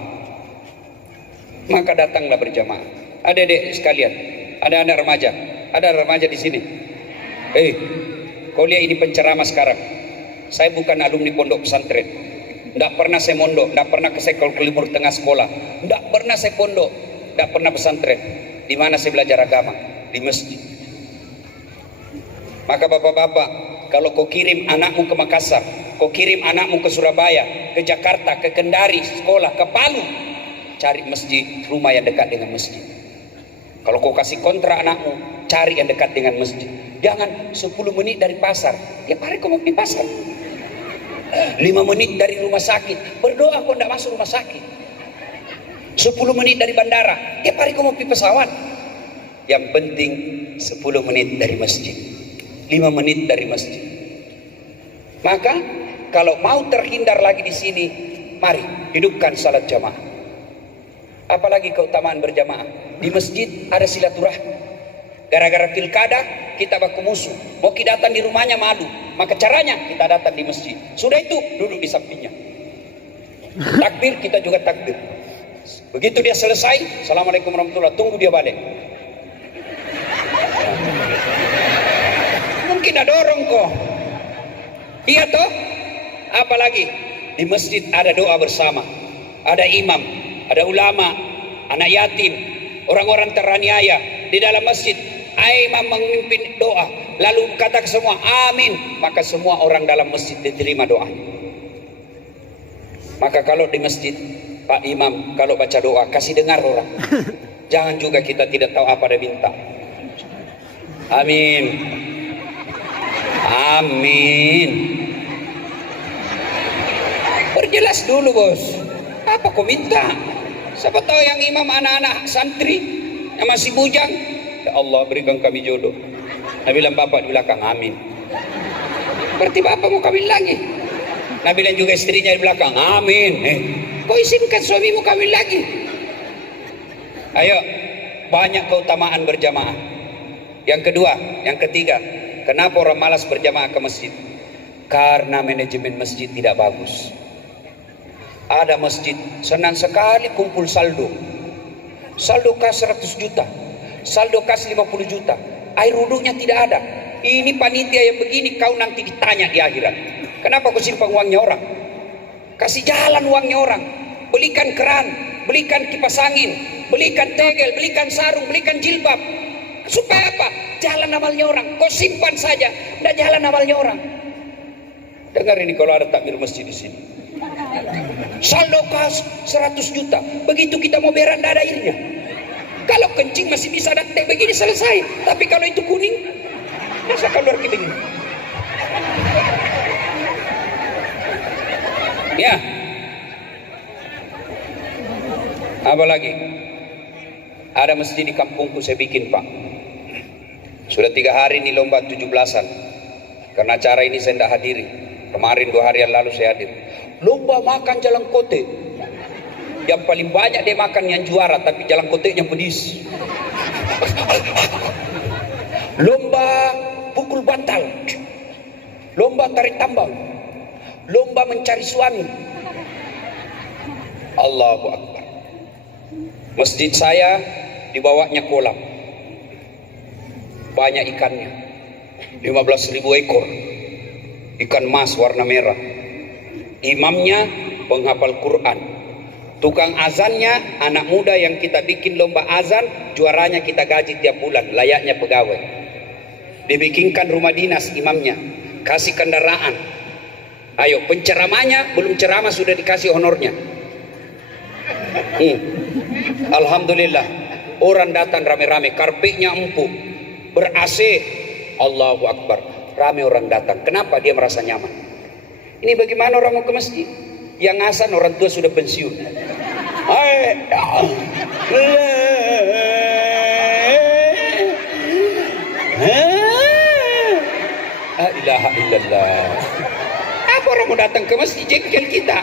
Maka datanglah berjamaah. Adik-adik sekalian, ada anak remaja di sini. Kau lihat ini penceramah sekarang. Saya bukan alumni pondok pesantren. Tidak pernah saya mondok, tidak pernah ke sekolah kelimur tengah sekolah. Tidak pernah saya pondok, tidak pernah pesantren. Di mana saya belajar agama? Di masjid. Maka bapak-bapak, kalau kau kirim anakmu ke Makassar, kau kirim anakmu ke Surabaya, ke Jakarta, ke Kendari, sekolah, ke Palu, cari masjid, rumah yang dekat dengan masjid. Kalau kau kasih kontrak anakmu, cari yang dekat dengan masjid. Jangan 10 menit dari pasar. Tiap hari kau mau pergi pasar. 5 menit dari rumah sakit. Berdoa kau tidak masuk rumah sakit. 10 menit dari bandara. Tiap hari kau mau pergi pesawat. Yang penting 10 menit dari masjid, 5 menit dari masjid. Maka kalau mau terhindar lagi di sini, mari hidupkan salat jamaah. Apalagi keutamaan berjamaah. Di masjid ada silaturahmi. Gara-gara pilkada kita baku musuh, mau kita datang di rumahnya malu, maka caranya kita datang di masjid. Sudah itu duduk di sampingnya, takbir kita juga takbir. Begitu dia selesai, assalamualaikum warahmatullahi wabarakatuh, tunggu dia balik. Mungkin ada dorong kok. Iya toh. Apalagi di masjid ada doa bersama, ada imam, ada ulama, anak yatim, orang-orang teraniaya di dalam masjid. Imam memimpin doa, lalu kata semua amin, maka semua orang dalam masjid diterima doa. Maka kalau di masjid Pak Imam kalau baca doa kasih dengar orang. Jangan juga kita tidak tahu apa dia minta. Amin, amin. Perjelas dulu bos, apa kau minta? Siapa tahu yang imam anak-anak santri yang masih bujang. Ya Allah berikan kami jodoh. Nabi bilang bapak di belakang amin. Berarti bapak mau kawin lagi. Nabi bilang juga istrinya di belakang amin. Kau izinkan suamimu kawin lagi. Ayo, banyak keutamaan berjamaah. Yang kedua, yang ketiga, kenapa orang malas berjamaah ke masjid? Karena manajemen masjid tidak bagus. Ada masjid senang sekali kumpul saldo. Saldo kas 100 juta. Saldo kas 50 juta. Air wuduknya tidak ada. Ini panitia yang begini kau nanti ditanya di akhirat. Kenapa kau simpan uangnya orang? Kasih jalan uangnya orang. Belikan keran, belikan kipas angin, belikan tegel, belikan sarung, belikan jilbab. Supaya apa? Jalan amalnya orang. Kau simpan saja, tidak jalan amalnya orang. Dengar ini kalau ada takmir masjid di sini. Saldo kas 100 juta. Begitu kita mau beran tidak ada airnya. Kalau kencing masih bisa ada teh begini selesai. Tapi kalau itu kuning, masa keluar begini? Ya. Apa lagi? Ada masjid di kampungku saya bikin Pak. Sudah 3 hari ini lomba 17-an. Karena acara ini saya tidak hadiri. Kemarin 2 hari yang lalu saya hadir. Lomba makan jalan kote. Yang paling banyak dia makan yang juara, tapi jalan koteknya pedis. Lomba pukul bantal, lomba tarik tambang, lomba mencari suami. Allahu Akbar. Masjid saya dibawanya kolam, banyak ikannya, 15.000 ekor, ikan mas warna merah. Imamnya penghafal Quran. Tukang azannya anak muda yang kita bikin lomba azan, juaranya kita gaji tiap bulan, layaknya pegawai. Dibikinkan rumah dinas imamnya, kasih kendaraan. Ayo penceramanya belum ceramah sudah dikasih honornya. Alhamdulillah, orang datang rame-rame, karpetnya empuk, ber-AC. Allahu Akbar, rame orang datang. Kenapa? Dia merasa nyaman. Ini bagaimana orang mau ke masjid? Yang azan orang tua sudah pensiun. La ilaha illallah. Apa orang mau datang ke masjid? Jengkel kita.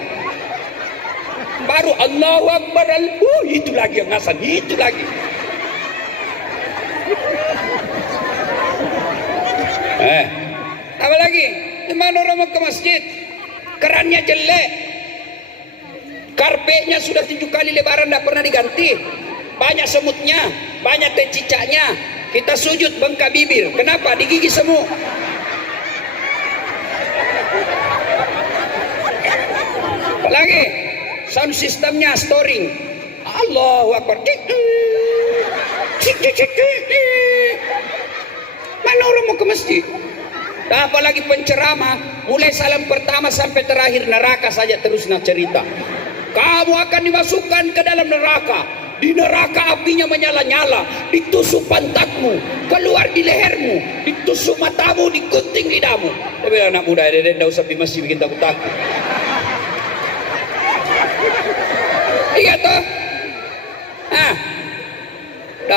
Baru Allahu Akbar, itu lagi yang azan, itu lagi. Apa lagi? Gimana orang mau ke masjid? Kerannya jelek, karpetnya sudah 7 kali lebaran tidak pernah diganti, banyak semutnya, banyak teh cicaknya. Kita sujud bengkak bibir. Kenapa? Digigit semut. Lagi sound systemnya storing. Allahu Akbar. Mana orang mau ke masjid? Nah, apalagi penceramah, mulai salam pertama sampai terakhir neraka saja terus nak cerita. Kamu akan dimasukkan ke dalam neraka. Di neraka apinya menyala-nyala, ditusuk pantatmu, keluar di lehermu, ditusuk matamu, digunting lidahmu. Tapi anak muda tidak usah di masjid bikin takut-takut. Iya toh?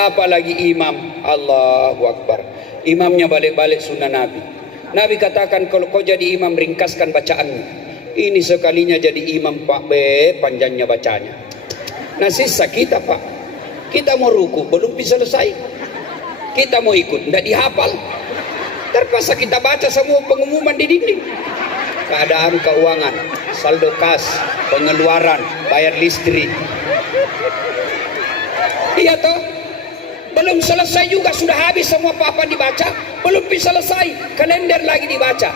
Apalagi imam. Allahu Akbar. Imamnya balik-balik sunnah Nabi. Nabi katakan, kalau kau jadi imam, ringkaskan bacaanmu. Ini sekalinya jadi imam Pak B, panjangnya bacanya. Nah sisa kita Pak, kita mau ruku belum bisa selesai, kita mau ikut tidak dihafal, terpaksa kita baca semua pengumuman di dinding. Keadaan keuangan, saldo kas, pengeluaran, bayar listrik. Iya toh? Belum selesai juga sudah habis semua papan dibaca, belum bisa selesai, kalender lagi dibaca.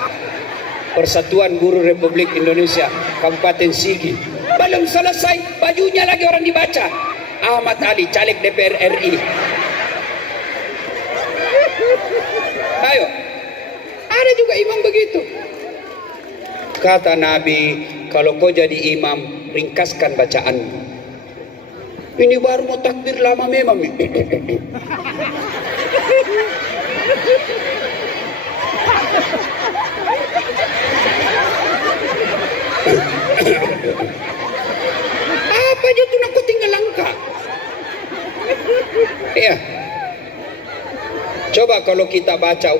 Persatuan Guru Republik Indonesia Kabupaten Sigi, belum selesai, bajunya lagi orang dibaca. Ahmad Ali, caleg DPR RI. Ayo, ada juga imam begitu. Kata Nabi, kalau kau jadi imam, ringkaskan bacaanmu. Ini baru mau takbir lama memang. Apa aja tuh nak tinggal langka. Iya. Coba kalau kita baca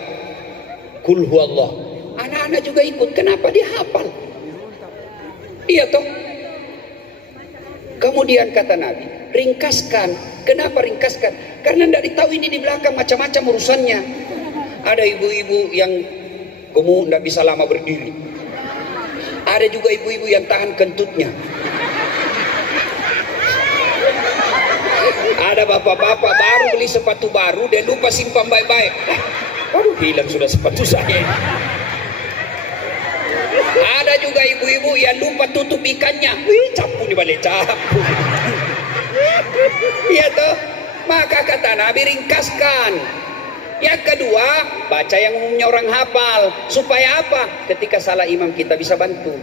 Qul huwallah, anak-anak juga ikut. Kenapa? Dia hafal. Iya toh. Kemudian kata Nabi, ringkaskan. Kenapa ringkaskan? Karena tidak ditahu ini di belakang macam-macam urusannya. Ada ibu-ibu yang gemuk tidak bisa lama berdiri. Ada juga ibu-ibu yang tahan kentutnya. Ada bapak-bapak baru beli sepatu baru, dia lupa simpan baik-baik. Waduh, hilang sudah sepatu saya. Ada juga ibu-ibu yang lupa tutup ikannya. Wih, capu di balik capu. Iya toh? Maka kata Nabi, ringkaskan. Yang kedua, baca yang umumnya orang hafal. Supaya apa? Ketika salah imam kita bisa bantu.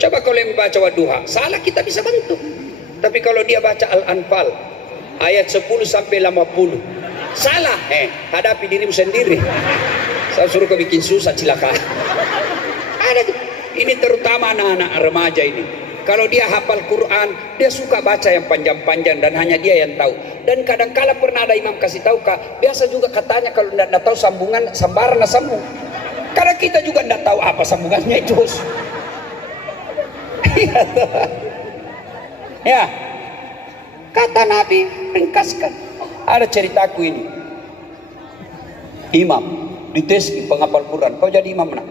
Coba kalau yang baca Wadduha, salah kita bisa bantu. Tapi kalau dia baca Al-Anfal ayat 10 sampai 50, salah, hadapi dirimu sendiri. Saya suruh kau bikin susah, cilaka. Ada ini terutama anak-anak remaja ini. Kalau dia hafal Quran, dia suka baca yang panjang-panjang dan hanya dia yang tahu. Dan kadang-kala pernah ada imam kasih tahu, Kak, biasa juga katanya kalau tidak tahu sambungan, sambaran sambung. Karena kita juga tidak tahu apa sambungannya itu. Ya, kata Nabi, ringkaskan. Ada ceritaku ini. Imam dites penghafal Quran, kau jadi imam nak?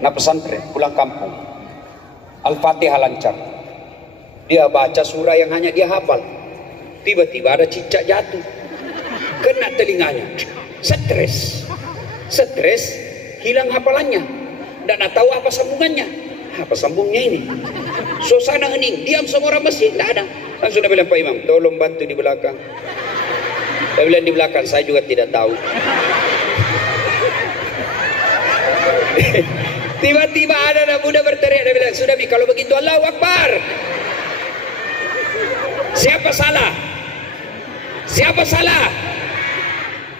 Nah pesantren, pulang kampung, Al-Fatihah lancar, dia baca surah yang hanya dia hafal. Tiba-tiba ada cicak jatuh, kena telinganya, stres, hilang hafalannya, dan tak tahu apa sambungannya. Apa sambungnya ini? Suasana hening, diam semua orang masjid, tidak ada. Langsung dia bilang, Pak Imam, tolong bantu di belakang. Dia bilang di belakang, saya juga tidak tahu. Tiba-tiba ada anak muda berteriak, dia bilang, sudah kalau begitu Allahu Akbar. Siapa salah? Siapa salah?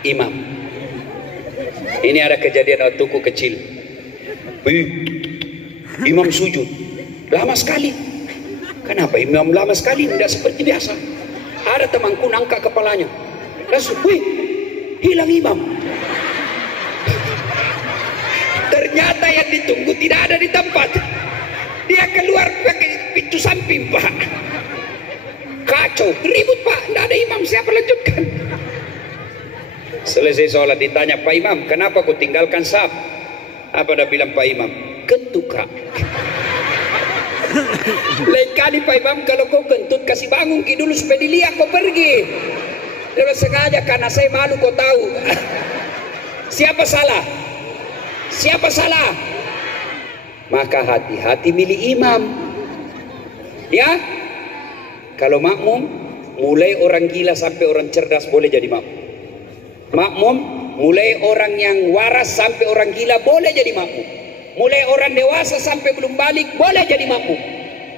Imam. Ini ada kejadian waktuku kecil. Imam sujud lama sekali. Kenapa imam lama sekali? Tidak seperti biasa. Ada temanku nangka kepalanya. Langsung, hilang imam. Ternyata yang ditunggu tidak ada di tempat. Dia keluar pakai pintu samping, Pak. Kacau, ribut, Pak. Tidak ada imam, siapa lanjutkan? Selesai sholat ditanya, Pak Imam, kenapa kau tinggalkan saf? Apa dah bilang Pak Imam? Kentut, Kak. Lain kali Pak Imam, kalau kau kentut kasih bangun ki dulu supaya dilihat kau pergi. Dia sengaja karena saya malu kau tahu. Siapa salah? Siapa salah? Maka hati-hati milih imam. Ya, kalau makmum, mulai orang gila sampai orang cerdas boleh jadi makmum. Makmum, mulai orang yang waras sampai orang gila boleh jadi makmum. Mulai orang dewasa sampai belum balik boleh jadi makmum.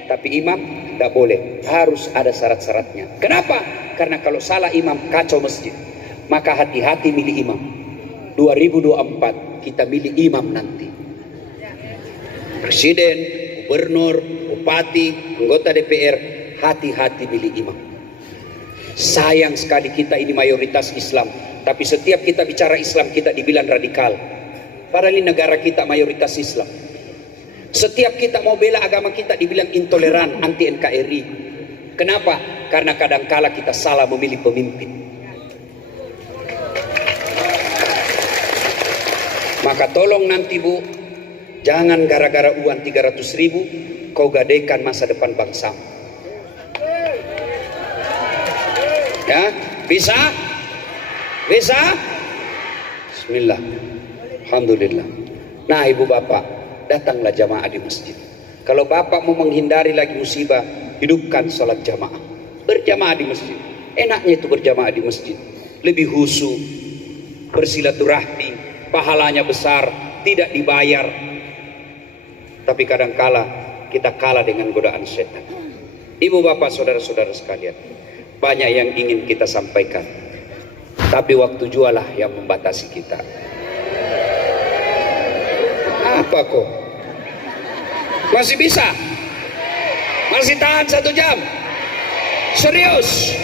Tapi imam tidak boleh, harus ada syarat-syaratnya. Kenapa? Karena kalau salah imam kacau masjid. Maka hati-hati milih imam. 2024 kita milih imam nanti. Presiden, gubernur, bupati, anggota DPR, hati-hati milih imam. Sayang sekali kita ini mayoritas Islam, tapi setiap kita bicara Islam kita dibilang radikal. Padahal ini negara kita mayoritas Islam. Setiap kita mau bela agama kita dibilang intoleran, anti NKRI. Kenapa? Karena kadangkala kita salah memilih pemimpin. Maka tolong nanti Bu, jangan gara-gara uang 300.000 kau gadaikan masa depan bangsa. Ya, bisa? Bisa? Bismillah. Alhamdulillah. Nah, Ibu Bapak, datanglah jamaah di masjid. Kalau Bapak mau menghindari lagi musibah, hidupkan sholat jamaah. Berjamaah di masjid. Enaknya itu berjamaah di masjid. Lebih khusyuk, bersilaturahmi, pahalanya besar, tidak dibayar. Tapi kadangkala kita kalah dengan godaan setan. Ibu Bapak, saudara-saudara sekalian, banyak yang ingin kita sampaikan. Tapi waktu jualah yang membatasi kita. Apa kok? Masih bisa? Masih tahan 1 jam? Serius?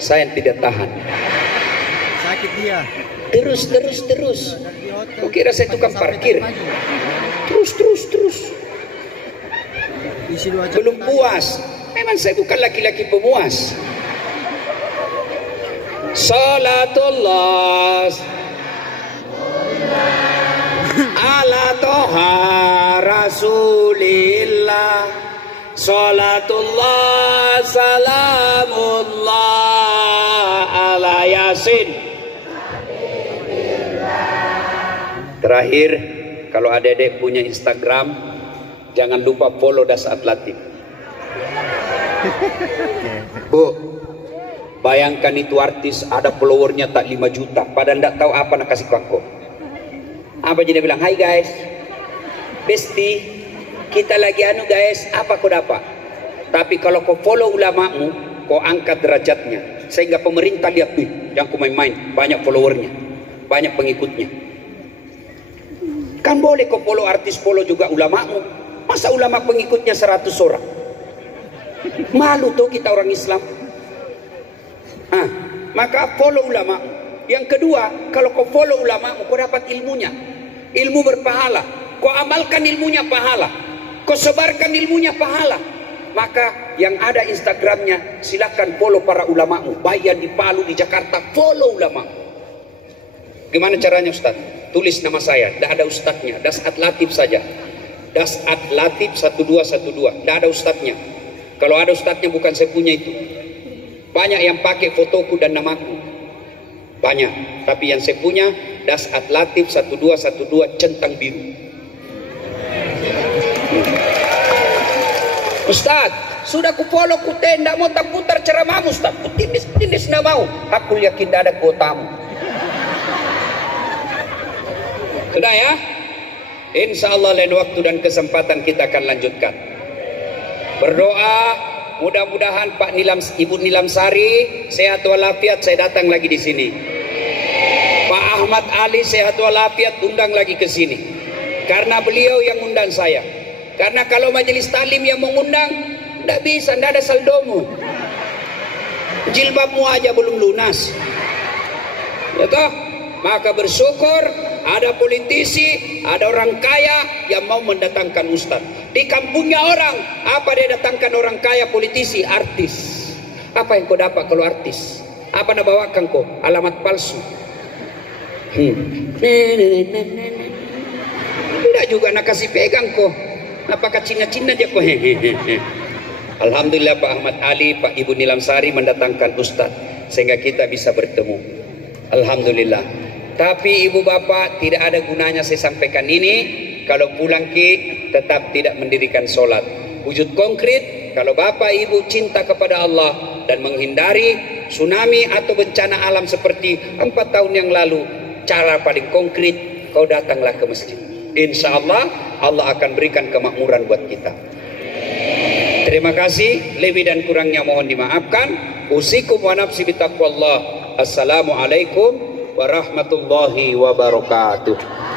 Saya tidak tahan. Sakit dia. Terus. Kok kira saya tukang parkir? Terus. Belum puas. Memang saya bukan laki-laki pemuas. Salatullah ala toha rasulillah, salatullah salamullah ala yasin. Terakhir, kalau adik-adik punya Instagram, jangan lupa follow Dasat Latif. Bu, bayangkan itu artis ada followernya tak 5 juta, padahal tidak tahu apa nak kasih aku. Apa jadi bilang, hai guys, besti, kita lagi guys, apa kau dapat? Tapi kalau kau follow ulamamu, kau angkat derajatnya, sehingga pemerintah lihat, yang kau main-main, banyak followernya, banyak pengikutnya. Kan boleh kau follow artis, follow juga ulamamu. Masa ulama pengikutnya 100 orang? Malu tuh kita orang Islam. Maka follow ulama. Yang kedua, kalau kau follow ulama, kau dapat ilmunya. Ilmu berpahala. Kau amalkan ilmunya pahala. Kau sebarkan ilmunya pahala. Maka yang ada Instagramnya, silakan follow para ulama. Bayan di Palu, di Jakarta, follow ulama. Gimana caranya Ustaz? Tulis nama saya, tidak ada ustadznya. Dasat Latif saja. Dasat Latif 1212. Tidak ada ustadznya. Kalau ada ustadznya bukan saya punya itu. Banyak yang pakai fotoku dan namaku. Banyak. Tapi yang saya punya Dasat Latif 1212 centang biru. Ustaz, sudah ku follow ku tenda mau tak putar ceramahmu Ustaz. Ku tindis tidak mau. Aku yakin tidak ada kuotamu. Sudah ya? Insya Allah lain waktu dan kesempatan kita akan lanjutkan. Berdoa mudah-mudahan Pak Nilam, Ibu Nilam Sari sehat walafiat, saya datang lagi di sini. Pak Ahmad Ali sehat walafiat, undang lagi ke sini. Karena beliau yang undang saya. Karena kalau majelis taklim yang mengundang, tidak bisa, tidak ada saldomu. Jilbabmu aja belum lunas. Ya toh? Maka bersyukur ada politisi, ada orang kaya yang mau mendatangkan ustaz. Di kampungnya orang, apa dia datangkan orang kaya politisi, artis. Apa yang kau dapat kalau artis? Apa nak bawakan kau? Alamat palsu. Tidak juga nak kasih pegang kau. Apakah Cina-Cina aja kau? Alhamdulillah Pak Ahmad Ali, Pak Ibu Nilam Sari mendatangkan ustaz sehingga kita bisa bertemu. Alhamdulillah. Tapi ibu bapak, tidak ada gunanya saya sampaikan ini kalau pulang tetap tidak mendirikan solat. Wujud konkret, kalau bapak ibu cinta kepada Allah dan menghindari tsunami atau bencana alam seperti 4 tahun yang lalu, cara paling konkret, kau datanglah ke masjid. Insya Allah, Allah akan berikan kemakmuran buat kita. Terima kasih, lebih dan kurangnya mohon dimaafkan. Usikum wa nafsi bitaqwallah. Assalamualaikum warahmatullahi wabarakatuh.